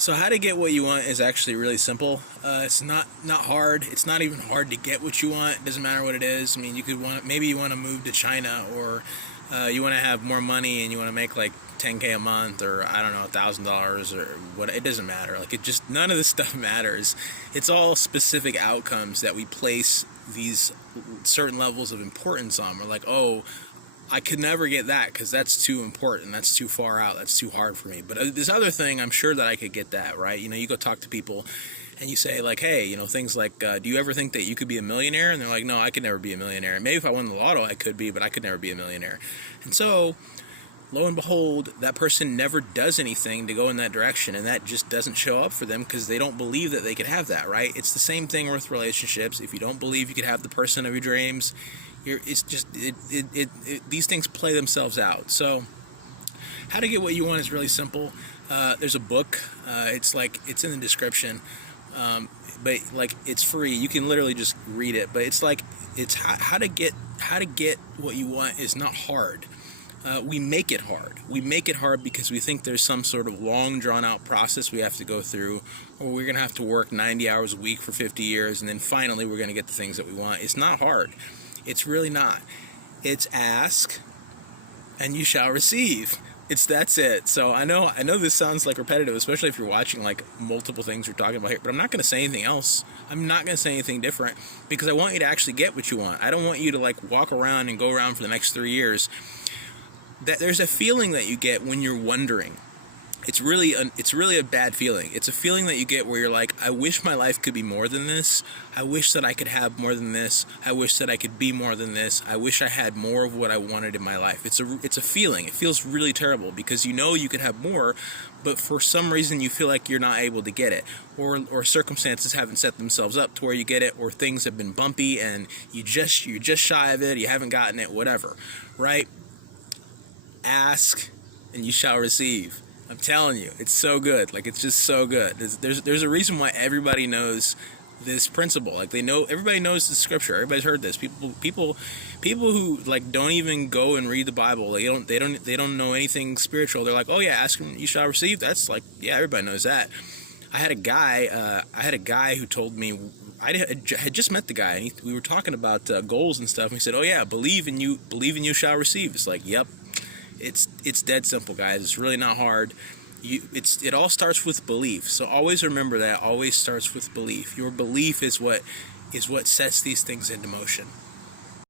So how to get what you want is actually really simple. It's not hard. It's not even hard to get what you want. It doesn't matter what it is. I mean, maybe you want to move to China, or you want to have more money and you want to make like 10K a month, or I don't know, $1,000 or what. It doesn't matter. Like, it just, none of this stuff matters. It's all specific outcomes that we place these certain levels of importance on. We're like, oh, I could never get that because that's too important, that's too far out, that's too hard for me. But this other thing, I'm sure that I could get that, right? You know, you go talk to people and you say like, hey, you know, things like, do you ever think that you could be a millionaire? And they're like, no, I could never be a millionaire. Maybe if I won the lotto, I could be, but I could never be a millionaire. And so, lo and behold, that person never does anything to go in that direction, and that just doesn't show up for them because they don't believe that they could have that, right? It's the same thing with relationships. If you don't believe you could have the person of your dreams, these things play themselves out. So how to get what you want is really simple. There's a book. It's in the description, but like, it's free. You can literally just read it. But it's how to get what you want is not hard. We make it hard. We make it hard because we think there's some sort of long, drawn-out process we have to go through, or we're going to have to work 90 hours a week for 50 years, and then finally we're going to get the things that we want. It's not hard. It's really not. It's ask, and you shall receive. That's it. So I know this sounds like repetitive, especially if you're watching like multiple things we're talking about here, but I'm not going to say anything else. I'm not going to say anything different because I want you to actually get what you want. I don't want you to like walk around and go around for the next 3 years. There's a feeling that you get when you're wondering. It's really a bad feeling. It's a feeling that you get where you're like, I wish my life could be more than this. I wish that I could have more than this. I wish that I could be more than this. I wish I had more of what I wanted in my life. It's a feeling. It feels really terrible because you know you could have more, but for some reason you feel like you're not able to get it, or circumstances haven't set themselves up to where you get it, or things have been bumpy and you're just shy of it. You haven't gotten it, whatever, right? Ask and you shall receive. I'm telling you, it's so good. Like, it's just so good. There's a reason why everybody knows this principle. Like, everybody knows the scripture. Everybody's heard this. People who like don't even go and read the Bible. They don't know anything spiritual. They're like, oh yeah, ask and you shall receive. That's like, yeah, everybody knows that. I had a guy who told me, I had just met the guy, and we were talking about goals and stuff. And he said, oh yeah, believe and you shall receive. It's like, yep. It's dead simple, guys. It's really not hard. It all starts with belief. So always remember that. It always starts with belief. Your belief is what sets these things into motion.